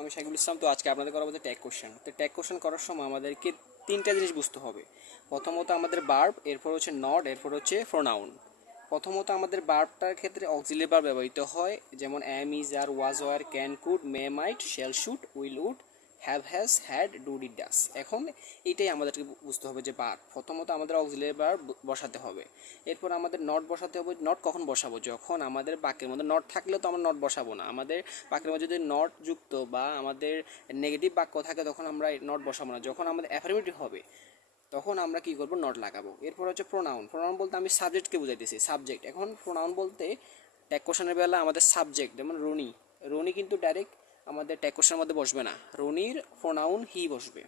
আমি শাকিবুল ইসলাম, তো আজকে আপনাদের করাবো যে ট্যাগ কোশ্চেন তো ট্যাগ কোশ্চেন করার সময় আমাদেরকে তিনটা জিনিস বুঝতে হবে। প্রথমত আমাদের বার্ব এরপর হচ্ছে নট এরপর হচ্ছে প্রোনাউন প্রথমত আমাদের বার্বটার ক্ষেত্রে অক্সিলেবার ব্যবহৃত হয়, যেমন am is are was were can could may might shall should will would have has had do did does এখন এটাই আমাদেরকে বুঝতে হবে যে বার। প্রথমত আমাদের অক্সিলিয়ারি বার বসাতে হবে। এরপর আমাদের নট বসাতে হবে নট কখন বসাবো? যখন আমাদের বাক্যের মধ্যে নট থাকলে তো আমরা নট বসাবো না। আমাদের বাক্যের মধ্যে যদি নট যুক্ত বা আমাদের নেগেটিভ বাক্য থাকে, তখন আমরা নট বসাবো না। যখন আমাদের অ্যাফার্মেটিভ হবে, তখন আমরা কি করব? নট লাগাবো। এরপর হচ্ছে প্রোনাউন প্রোনাউন বলতে আমি সাবজেক্টকে বুঝাইতেছি সাবজেক্ট এখন প্রোনাউন বলতে ট্যাগ কোশনের বেলা আমাদের সাবজেক্ট যেমন রনি। রনি কিন্তু ডাইরেক্ট আমাদের ট্যাগ মধ্যে বসবে না। রনির প্রোনাউন হি বসবে।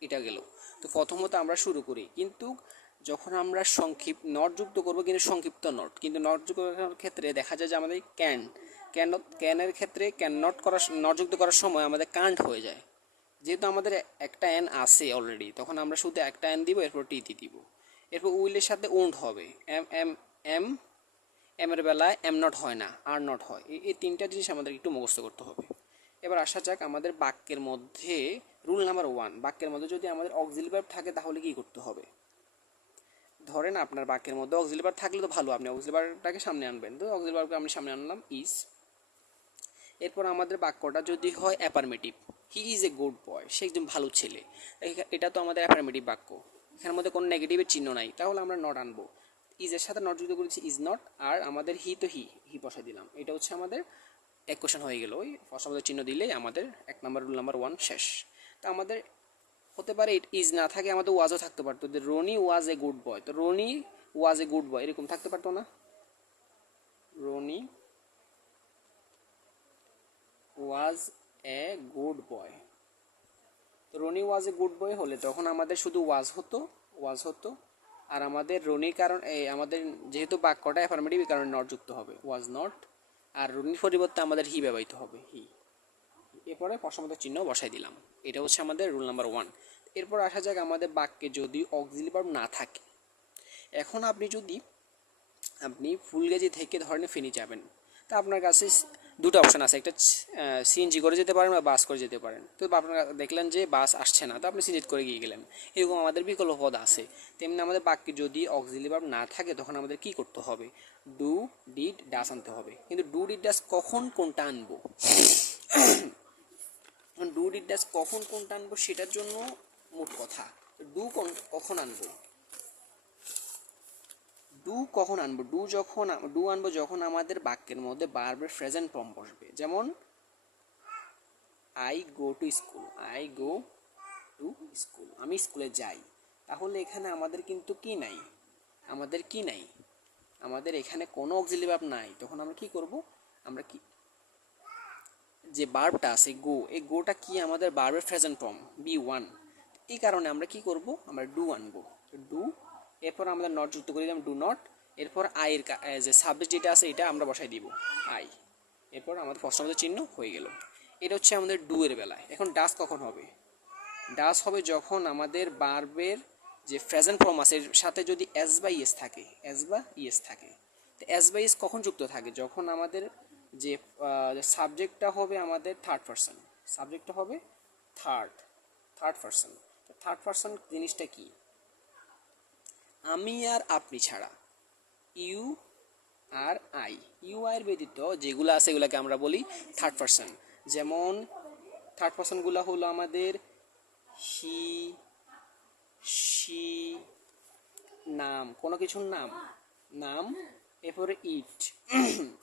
এটা গেল। তো প্রথমত আমরা শুরু করি। কিন্তু যখন আমরা সংক্ষিপ্ত নট যুক্ত করব কিন্তু সংক্ষিপ্ত নট কিন্তু নট যুক্ত করার ক্ষেত্রে দেখা যায় যে আমাদের ক্যান ক্যান ক্যানের ক্ষেত্রে ক্যান নট করার নট যুক্ত করার সময় আমাদের কান্ট হয়ে যায়। যেহেতু আমাদের একটা অ্যান আছে অলরেডি তখন আমরা শুধু একটা অ্যান দিব, এরপর টিটি দিব। এরপর উইলের সাথে ওন্ড হবে। এম এম এম এম এর বেলায় এম নট হয় না আর নট হয়। এই তিনটা জিনিস আমাদের একটু মুখস্থ করতে হবে। এবার আসা যাক আমাদের বাক্যের মধ্যে রুল নাম্বার ওয়ান বাক্যের মধ্যে যদি আমাদের অক্সিল ভার্ব থাকে তাহলে কি করতে হবে? ধরেন আপনার বাক্যের মধ্যে অক্সিল ভার্ব থাকলে তো ভালো, আপনি অক্সিল ভার্বটাকে সামনে আনবেন। তো অক্সিল ভার্বকে আমি সামনে আনলাম ইজ এরপর আমাদের বাক্যটা যদি হয় অ্যাপারমেটিভ he is a good boy সে একজন ভালো ছেলে। এটা তো আমাদের অ্যাপারমেটিভ বাক্য। এখানের মধ্যে কোনো নেগেটিভের চিহ্ন নাই, তাহলে আমরা নট আনব। ইজের সাথে নট যুক্ত করেছি ইজ নট আর আমাদের হি তো হি হি বসাই দিলাম। এটা হচ্ছে আমাদের এক কোশ্চেন হয়ে গেল। ওই ফার্স্ট আমাদের চিহ্ন দিলেই আমাদের এক নাম্বার রুল নাম্বার ওয়ান শেষ। তো আমাদের হতে পারে ইজ না থাকে আমাদের ওয়াজও থাকতে পারতো। যে রনি ওয়াজ এ গুড বয় তো রনি ওয়াজ এ গুড বয় এরকম থাকতে পারতো না? রনি ওয়াজ এ গুড বয় তো রনি ওয়াজ এ গুড বয় হলে তখন আমাদের শুধু ওয়াজ হতো ওয়াজ হতো আর আমাদের রনির কারণ, এই আমাদের যেহেতু বাক্যটা অ্যাফার্মেটিভ কারণে নট যুক্ত হবে। ওয়াজ নট আর রনির পরিবর্তে আমাদের হি ব্যবহৃত হবে হি এরপরে প্রশমত চিহ্ন বসাই দিলাম। এটা হচ্ছে আমাদের রুল নাম্বার ওয়ান এরপর আসা যাক আমাদের বাক্যে যদি অক্সিলি ভার্ব না থাকে। এখন আপনি যদি, আপনি ফুলগাজি থেকে ধরেন ফেনি যাবেন, তা আপনার কাছে দুটো অপশন আছে। একটা সিএনজি করে যেতে পারেন বা বাস করে যেতে পারেন। তো আপনারা দেখলেন যে বাস আসছে না, তো আপনি সিএনজি করে গিয়ে গেলেন। এরকম আমাদের বিকল্প পদ আছে। তেমনি আমাদের বাক্যে যদি অক্সিলি ভার্ব না থাকে, তখন আমাদের কি করতে হবে? ডু ডিড ডাস আনতে হবে। কিন্তু ডু ডিড ডাস কখন কোনটা আনব? ডু ডিড ডাস কখন কোনটা আনব? সেটার জন্য মোট কথা। ডু কখন আনব? ডু কখন আনব? ডু যখন ডু আনব যখন আমাদের বাক্যের মধ্যে বারবার প্রেজেন্ট ফর্ম বসবে। যেমন I go to school I go to school আমি স্কুলে যাই। তাহলে এখানে আমাদের কিন্তু কি নাই? আমাদের কি নাই? আমাদের এখানে কোনো অক্সিলি ভাব নাই। তখন আমরা কি করব? আমরা কি যে বার্বটা আছে গো এই গোটা কি আমাদের বার্বের প্রেজেন্ট ফর্ম বি ওয়ান এই কারণে আমরা কি করব? আমরা ডু আনব। ডু এরপর আমরা নট যুক্ত করে দিলাম ডু নট এরপর আয়ের কা- যে সাবজেক্ট যেটা আছে এটা আমরা বসাই দিব আই এরপর আমাদের আমাদের চিহ্ন হয়ে গেল। এটা হচ্ছে আমাদের ডু এর বেলায়। এখন ডাস কখন হবে? ডাস হবে যখন আমাদের বার্বের যে প্রেজেন্ট ফর্ম আছে, এর সাথে যদি এস বা ইএস থাকে এস বা ইএস থাকে, তো এস বা ইএস কখন যুক্ত থাকে? যখন আমাদের যে সাবজেক্টটা হবে আমাদের থার্ড পার্সন সাবজেক্টটা হবে third third person third person জিনিসটা কি? আমি আর আপনি ছাড়া। You R I. ইউ আইয়ের ব্যতীত যেগুলো আছে এগুলোকে আমরা বলি থার্ড পার্সন যেমন থার্ড পার্সনগুলো হলো আমাদের হি, শি, নাম। কোনো কিছুর নাম। নাম, এরপরে ইট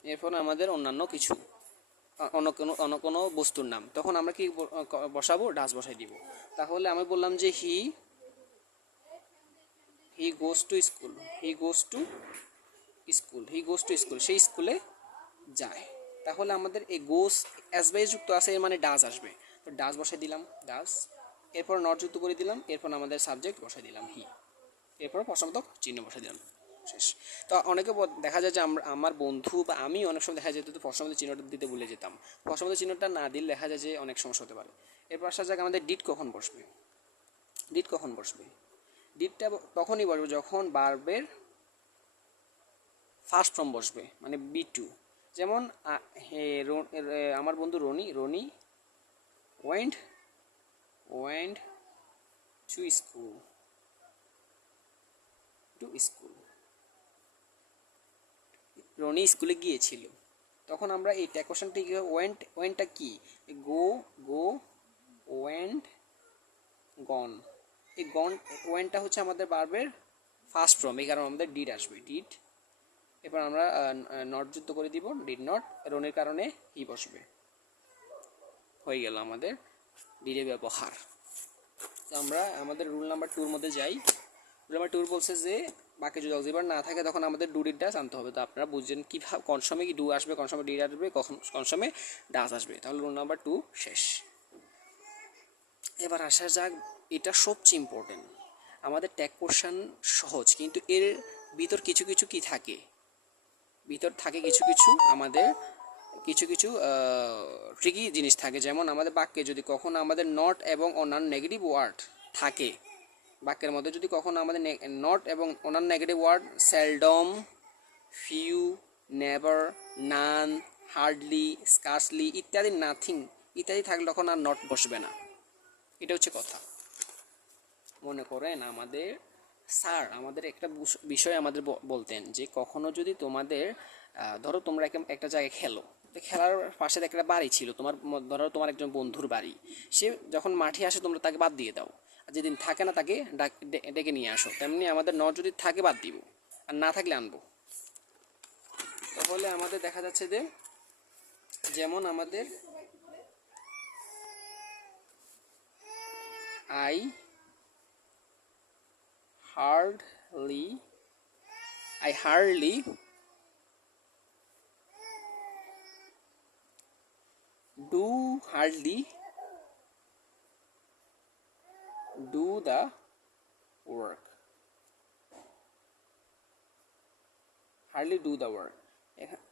এরপরে আমাদের অন্যান্য কিছু। অন্য কোনো অন্য কোনো বস্তুর নাম। তখন আমরা কি, বসাবো? ডাস বসাই দিব। তাহলে আমি বললাম যে he he goes to school he goes to school he goes to school সেই স্কুলে যায়। তাহলে আমাদের এই গোস এস বাই যুক্ত আছে, এর মানে ডাস আসবে। তো ডাস বসাই দিলাম ডাস এরপর নট যুক্ত করে দিলাম, এরপর আমাদের সাবজেক্ট বসাই দিলাম হি এরপর প্রশমতক চিহ্ন বসাই দিলাম। শেষ। তো অনেকে দেখা যায় যে আমরা, আমার বন্ধু বা আমি অনেক সময় দেখা যেত তো প্রশমত চিহ্নটা দিতে ভুলে যেতাম। প্রশমত চিহ্নটা না দিলে দেখা যায় যে অনেক সমস্যা হতে পারে। এরপর আসা যাক আমাদের ডিট কখন বসবে। ডিট কখন বসবে? ডিটটা ব- তখনই বসবে যখন বার্বের ফার্স্ট ফর্ম বসবে মানে বি টু যেমন আমার বন্ধু Rony Rony went went to school to school. Rony স্কুলে গিয়েছিল। তখন আমরা এই ট্যাকোশনটি ওয়েন্ট ওয়েন্টটা কি? Go go went gone. এই গন ওয়েন্টটা হচ্ছে আমাদের বার্বের ফার্স্ট ফর্ম, এই কারণে আমাদের ডিড আসবে, ডিড। এবার আমরা নট যুক্ত করে দিব, ডিড নট, রনের কারণে ই বসবে। হয়ে গেল আমাদের ডিডের ব্যবহার। তো আমরা আমাদের রুল নাম্বার টুর মধ্যে যাই। রুল নাম্বার টুর বলছে যে, বাকি যদি অক্সিবার না থাকে, তখন আমাদের ডু ডিড ডাস আনতে হবে। তো আপনারা বুঝছেন কীভাবে, কোন সময় কি ডু আসবে, কোন সময় ডিড আসবে, কখন, কোন সময় ডাস আসবে। তাহলে রুল নাম্বার টু শেষ। এবার আসা যাক এটা সবচেয়ে ইম্পর্টেন্ট আমাদের ট্যাগ পোর্শন সহজ, কিন্তু এর ভিতর কিছু কিছু কি থাকে? ভিতর থাকে কিছু কিছু আমাদের, কিছু কিছু ট্রিকি জিনিস থাকে। যেমন আমাদের বাক্যে যদি কখনো আমাদের নট এবং অন্যান্য নেগেটিভ ওয়ার্ড থাকে, বাক্যের মধ্যে যদি কখনো আমাদের নট এবং অন্যান্য negative word seldom few never none hardly scarcely ইত্যাদি নাথিং ইত্যাদি থাকলে তখন আর নট বসবে না। এটা হচ্ছে কথা। মনে করেন আমাদের স্যার আমাদের একটা বিষয় আমাদের বলতেন যে কখনো যদি তোমাদের ধরো তোমরা একটা- জায়গায় খেলো। খেলার পাশে একটা বাড়ি ছিল, তোমার ধরো তোমার একজন বন্ধুর বাড়ি। সে যখন মাঠে আসে তোমরা তাকে বাদ দিয়ে দাও। আর যেদিন থাকে না তাকে ডেকে নিয়ে আসো। তেমনি আমাদের ন যদি থাকে বাদ দিব, আর না থাকলে আনব। তাহলে আমাদের দেখা যাচ্ছে যে, যেমন আমাদের I hardly I hardly do hardly do the work hardly do the work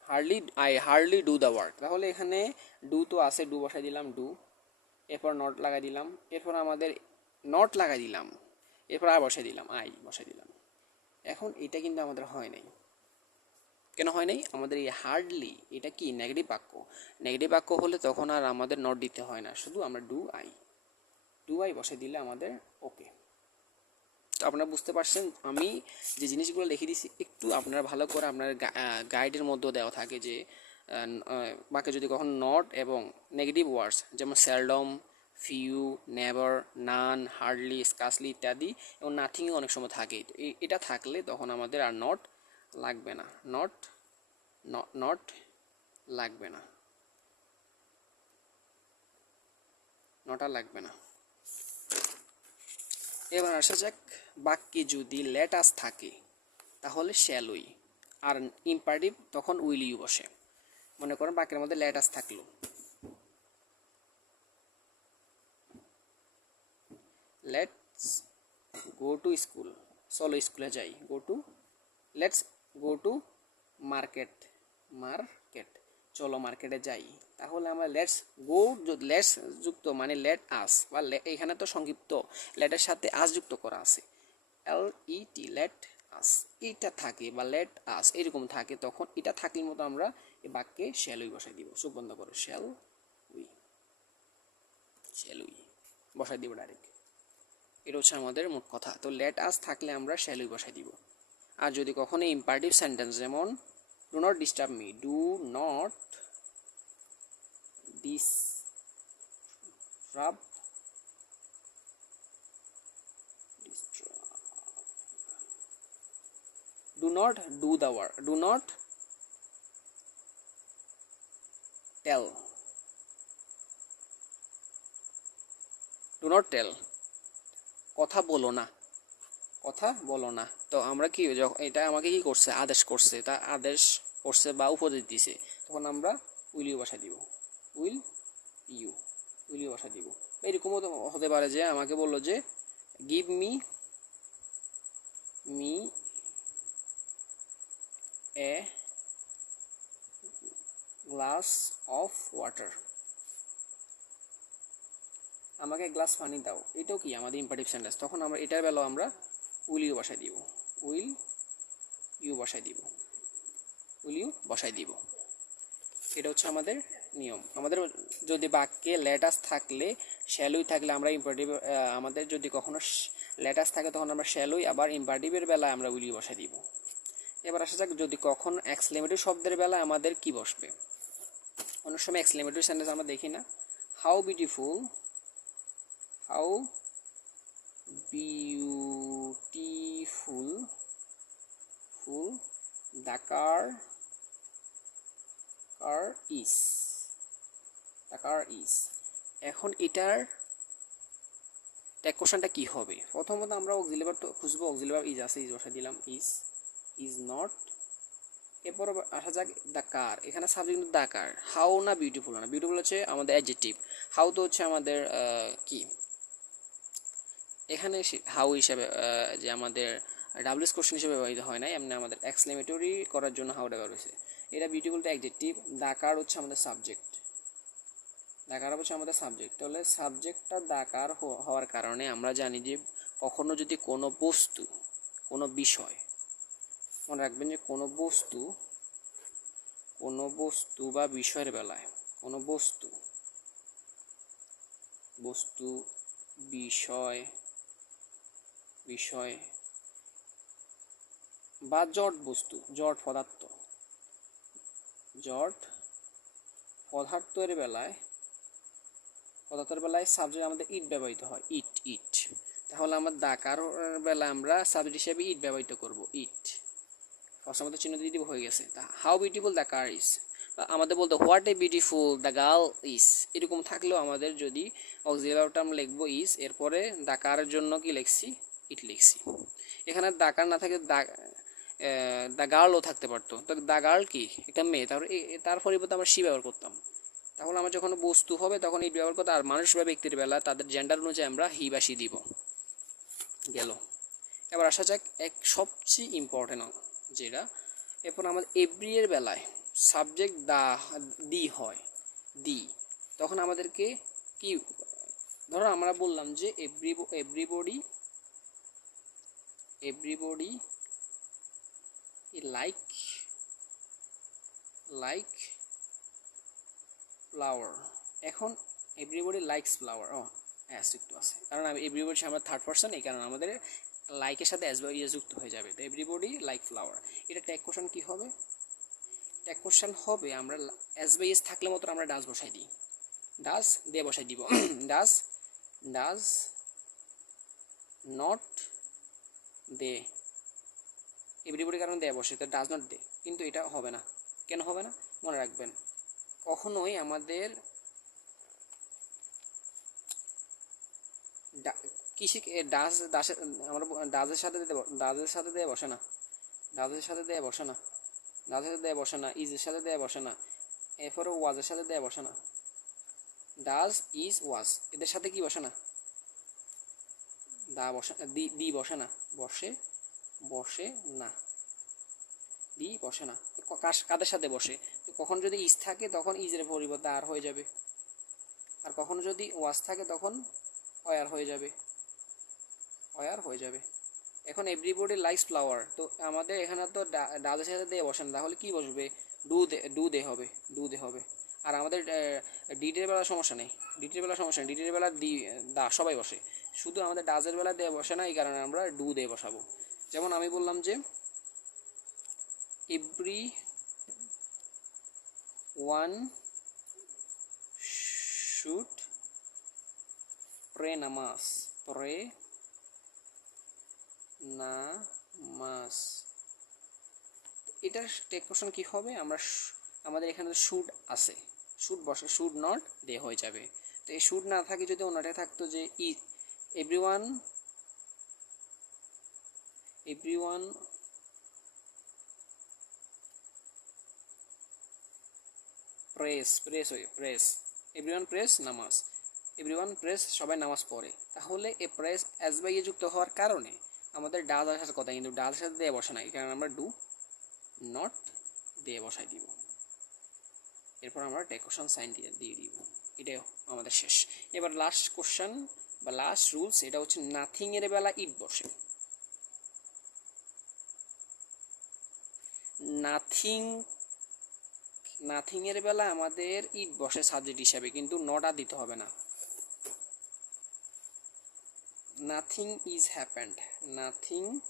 hardly I hardly do the work তাহলে এখানে ডু তো আছে ডু বসাই দিলাম ডু এরপর নট লাগাই দিলাম এরপর আমাদের নট লাগাই দিলাম এরপর আর বসাই দিলাম, আই, বসাই দিলাম। এখন এটা কিন্তু আমাদের হয় নাই। কেন হয় নাই? আমাদের এই হার্ডলি এটা কি? নেগেটিভ বাক্য। নেগেটিভ বাক্য হলে তখন আর আমাদের নট দিতে হয় না। শুধু আমরা ডু আই ডু আই বসাই দিলে আমাদের ওকে তো আপনারা বুঝতে পারছেন, আমি যে জিনিসগুলো লিখে দিয়েছি একটু আপনারা ভালো করে আপনার গাইডের মধ্যেও দেওয়া থাকে যে বাকি যদি কখন নট এবং নেগেটিভ ওয়ার্ডস যেমন seldom few never none hardly scarcely ইত্যাদি এবং নাথিংও অনেক সময় থাকে। এটা থাকলে তখন আমাদের আর নট লাগবে না। নট নট লাগবে না। নট লাগবে না। এবার আসা যাক বাক্যে যদি লেটাস থাকে, তাহলে শ্যালই আর ইম্পারেটিভ তখন উইল ইউ বসে। মনে করেন বাক্যের মধ্যে লেটাস থাকল। লেটস গো টু স্কুল চলো স্কুলে যাই। Go to let's go to market market চলো মার্কেটে যাই। তাহলে আমরা লেটস গো লেটস যুক্ত মানে লেট আস বা এখানে তো সংক্ষিপ্ত। লেটের সাথে আস যুক্ত করা আছে। এল ই টি লেট আস এইটা থাকে বা লেট আস এরকম থাকে। তখন এটা থাকলে মতো আমরা এই বাক্যে শ্যালুই বসাই দিব। চোখ বন্ধ করো শ্যাল উই শ্যালুই বসাই দিব ডাইরেক্ট এটা হচ্ছে আমাদের মোট কথা। তো লেট আস থাকলে আমরা শ্যালুই বসাই দিব। আর যদি কখনো ইম্পারেটিভ সেন্টেন্স যেমন do not disturb me do not disturb do not do the work do not tell, do not tell. কথা বলো না। কথা বলো না। তো আমরা কি এটা আমাকে কি করছে? আদেশ করছে। তা আদেশ করছে বা উপদেশ দিছে। তখন আমরা উইল ইউ ভাষা দিব। উইল ইউ উইল ইউ ভাষা দিব। এরকমও হতে পারে যে আমাকে বলল যে give me me a glass of water আমাকে গ্লাস পানি দাও। এটাও কি আমাদের ইম্পারেটিভ সেন্টেন্স তখন আমরা এটার বেলাও আমরা উইল ইউ বসাই দিব। উইল ইউ বসাই দিব। উইল ইউ বসাই দিব। এটা হচ্ছে আমাদের নিয়ম। আমাদের যদি বাক্যে লেটাস থাকলে শ্যালুই থাকলে আমরা ইম্পারেটিভ আমাদের যদি কখনো লেটাস থাকে তখন আমরা শ্যালুই আবার ইম্পারেটিভের বেলায় আমরা উইলি বসে দিব। এবার আসা যাক, যদি কখন এক্সক্লেমেটরি শব্দের বেলায় আমাদের কি বসবে। অনেক সময় এক্সক্লেমেটরি সেন্টেন্স আমরা দেখি না। How beautiful how beautiful full the car car is the car is এখন এটার ট্যাগ কোশ্চেনটা কী হবে? প্রথমত আমরা অক্সিলেবার তো খুঁজবো অক্সিলেবার ইজ আছে ইজ বসে দিলাম ইজ ইজ নট এরপর আসা যাক দ্য কার এখানে সাবজেক্ট দ্য কার হাউ না বিউটিফুল না? বিউটিফুল হচ্ছে আমাদের অ্যাডজেক্টিভ হাউ তো হচ্ছে আমাদের কি? এখানে হাউ হিসাবে যে আমাদের ডাবলিস কোশ্চেন হিসেবে ব্যবহৃত হয় না এমনি আমাদের এক্সক্লেমেটরি করার জন্য হাউটা ব্যবহার হয়েছে। এটা বিউটিফুলটা অ্যাডজেক্টিভ দাকার হচ্ছে আমাদের সাবজেক্ট দাকার হচ্ছে আমাদের সাবজেক্ট তাহলে সাবজেক্টটা দাকার হওয়ার কারণে আমরা জানি যে কখনো যদি কোনো বস্তু, কোনো বিষয়, মনে রাখবেন যে কোনো বস্তু কোনো বস্তু বা বিষয়ের বেলায়, কোনো বস্তু বস্তু, বিষয় বিষয়। বা জট বস্তু, জট পদার্থ। জট পদার্থের বেলায় পদার্থের বেলায় সাবজেক্ট আমাদের ইট ব্যবহৃত হয়, ইট ইট। তাহলে আমার দাকার বেলায় আমরা সাবজেক্ট হিসেবে ইট ব্যবহৃত করব, ইট। আমাদের চিহ্ন দিয়ে দিব হয়ে গেছে। How beautiful the car is আমাদের বলতে what a beautiful the girl is এরকম থাকলেও আমাদের যদি অক্সিলারটা আমরা লিখব ইজ এরপরে দ্য কারের জন্য কি লিখছি? ইট লিখছি। এখানে দাকার না থাকে দা দ্য গার্লও থাকতে পারতো। তো দ্য গার্ল কি? একটা মেয়ে। তারপরে তার পরিবর্তে আমরা সি ব্যবহার করতাম। তাহলে আমরা যখন বস্তু হবে, তখন ইট ব্যবহার করতাম। আর মানুষ বা ব্যক্তির বেলা তাদের জেন্ডার অনুযায়ী আমরা হি বা সি দিব। গেল। এবার আসা যাক এক সবচেয়ে ইম্পর্টেন্ট যেটা। এরপর আমাদের এভরি এর বেলায় সাবজেক্ট দা, দি হয়, দি। তখন আমাদেরকে কি, ধরো আমরা বললাম যে every everybody everybody like like flower এখন এভরিবডি লাইকস ফ্লাওয়ার ও অ্যাস যুক্ত আছে। কারণ আমি এভরিবডি আমরা থার্ড পার্সন এই কারণে আমাদের লাইকের সাথে অ্যাজ ইয়ে যুক্ত হয়ে যাবে। তো এভরিবডি লাইক ফ্লাওয়ার এটা ট্যাগ কোশ্চেন কী হবে? ট্যাগ কোশ্চেন হবে, আমরা অ্যাজ বা ইয়েস থাকলে মতো আমরা ডাস বসাই দিই। ডাস দিয়ে বসাই দিব। Does does not they. Everybody কারণ দেয়া বসে, তো ডাজ নট দে। কিন্তু এটা হবে না। কেন হবে না? মনে রাখবেন, কখনোই আমাদের কৃষি ডাস দাসের আমরা ডাজের সাথে ডাজের সাথে দিয়ে বসে না। ডাজের সাথে দিয়ে বসে না। ডাজের সাথে দিয়ে বসে না, ইজের সাথে দিয়ে বসে না এরপরে ওয়াজের সাথে দিয়ে বসে না। ডাজ ইজ ওয়াজ, এদের সাথে কি বসে না? দা বসে, দি দি বসে না, বসে বসে না। দি বসে না কাদের সাথে বসে? কখন যদি ইজ থাকে, তখন ইজের পরিবর্তে আর হয়ে যাবে। আর কখনো যদি ওয়াজ থাকে, তখন অয়ার হয়ে যাবে। অয়ার হয়ে যাবে। এখন এভরিবডি লাইকস ফ্লাওয়ার তো আমাদের এখানে তো ডাজের সাথে দিয়ে বসেন, তাহলে কী বসবে? ডু দে ডু দে হবে, ডু দে হবে। আর আমাদের ডিটের বেলা সমস্যা নেই, ডিটের বেলা সমস্যা নেই, ডিটের বেলা দি, দা, সবাই বসে। শুধু আমাদের ডাজের বেলা দিয়ে বসে না, এই কারণে আমরা ডু দিয়ে বসাবো। যেমন আমি বললাম যে এভরি ওয়ান শুট প্রে নামাজ প্রে নামাজ এটার টেক কোশ্চেন কি হবে? আমরা আমাদের এখানে শুড আছে। শুড বসে শুড নট দে হয়ে যাবে। তো এই শুড না থাকে যদি থাকতো যে ই এভরিওয়ান এভরিওয়ান প্রেস প্রেস ওই প্রেস এভরিওয়ান প্রেস নামাজ। এভরিওয়ান প্রেস সবাই নামাজ পড়ে। তাহলে এ প্রেস অ্যাজ বাই যুক্ত হওয়ার কারণে আমাদের ডাজ আসার কথা, কিন্তু ডাজের সাথে দিয়ে বসে নাই, কারণ আমরা ডু নট দিয়ে বসাই দিব। এরপর আমরা ডেকোরেশন সাইন দিয়ে দিয়ে দিব। এটাই আমাদের শেষ। এবার লাস্ট কোশ্চেন বা লাস্ট রুলস এটা হচ্ছে নাথিং এর বেলা ইট বসে। নাথিং নাথিংয়ের বেলা আমাদের ইট বসে সাবজেক্ট হিসাবে, কিন্তু নট দিতে হবে না। Nothing is happened nothing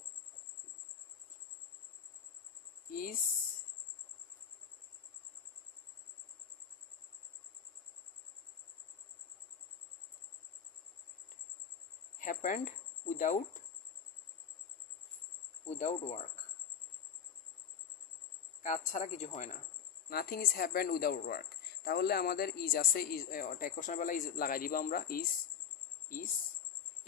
is happened without without work. কাজ ছাড়া কিছু হয় না। Nothing is happened without work তাহলে আমাদের ইজ আছে ইজ টেকোশনের বেলা ইজ লাগাই দিব আমরা। ইজ ইজ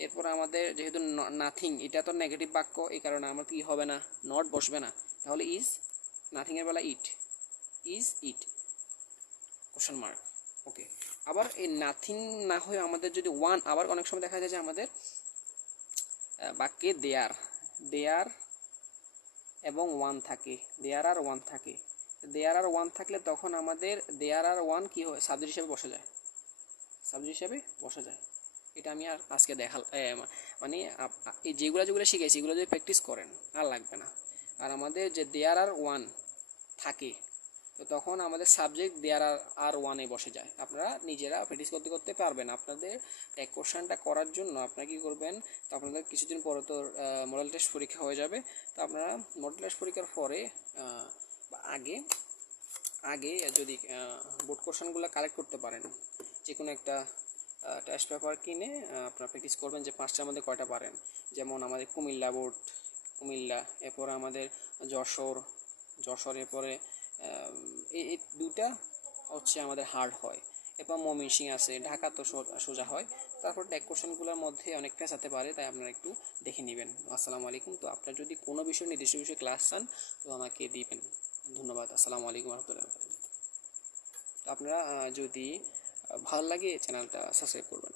এরপর আমাদের যেহেতু নাথিং এটা তো নেগেটিভ বাক্য, এই কারণে আমার কি হবে না? নট বসবে না। তাহলে ইজ নাথিংয়ের বেলা it is it question mark okay আবার এই নাথিং না হয়ে আমাদের যদি ওয়ান আবার অনেক সময় দেখা যায় যে আমাদের বাক্যে দেয়ার দেয়ার এবং ওয়ান থাকে। দেয়ার আর ওয়ান থাকে। দেয়ার আর ওয়ান থাকলে তখন আমাদের দেয়ার আর ওয়ান কি হয়? সাবজেক্ট হিসেবে বসে যায়। সাবজেক্ট হিসেবে বসে যায়। এটা আমি আর আজকে দেখাল মানে এই যেগুলো যেগুলো শিখেছি এগুলো যদি প্র্যাকটিস করেন, আর লাগবে না। আর আমাদের যে দেয়ার আর ওয়ান থাকে, তো তখন আমাদের সাবজেক্ট দেয়ার আর আর ওয়ানে বসে যায়। আপনারা নিজেরা প্র্যাকটিস করতে করতে পারবেন। আপনাদের এক কোশ্চেনটা করার জন্য আপনারা কী করবেন, তো আপনাদের কিছুদিন পরে তো মডেল টেস্ট পরীক্ষা হয়ে যাবে। তো আপনারা মডেল টেস্ট পরীক্ষার পরে বা আগে আগে যদি বোর্ড কোশ্চানগুলো কালেক্ট করতে পারেন যে কোনো একটা টেস্ট পেপার কিনে আপনারা প্র্যাকটিস করবেন যে পাঁচটার মধ্যে কয়টা পারেন। যেমন আমাদের কুমিল্লা বোর্ড, কুমিল্লা, এরপরে আমাদের যশোর যশোর এরপরে এই দুটা হচ্ছে আমাদের হার্ড হয়। এরপর ময়মনসিং আছে, ঢাকা তো সোজা হয়। তারপর ট্যাগ কোশ্চেনগুলোর মধ্যে অনেক পেঁচ যেতে পারে, তাই আপনারা একটু দেখে নেবেন। আসসালামু আলাইকুম। তো আপনার যদি কোনো বিষয়, নির্দিষ্ট বিষয়ে ক্লাস চান, তো আমাকে দিবেন। ধন্যবাদ। আসসালামু আলাইকুম রহমতুল্লাহ আপনারা যদি ভালো লাগে চ্যানেলটা সাবস্ক্রাইব করবেন।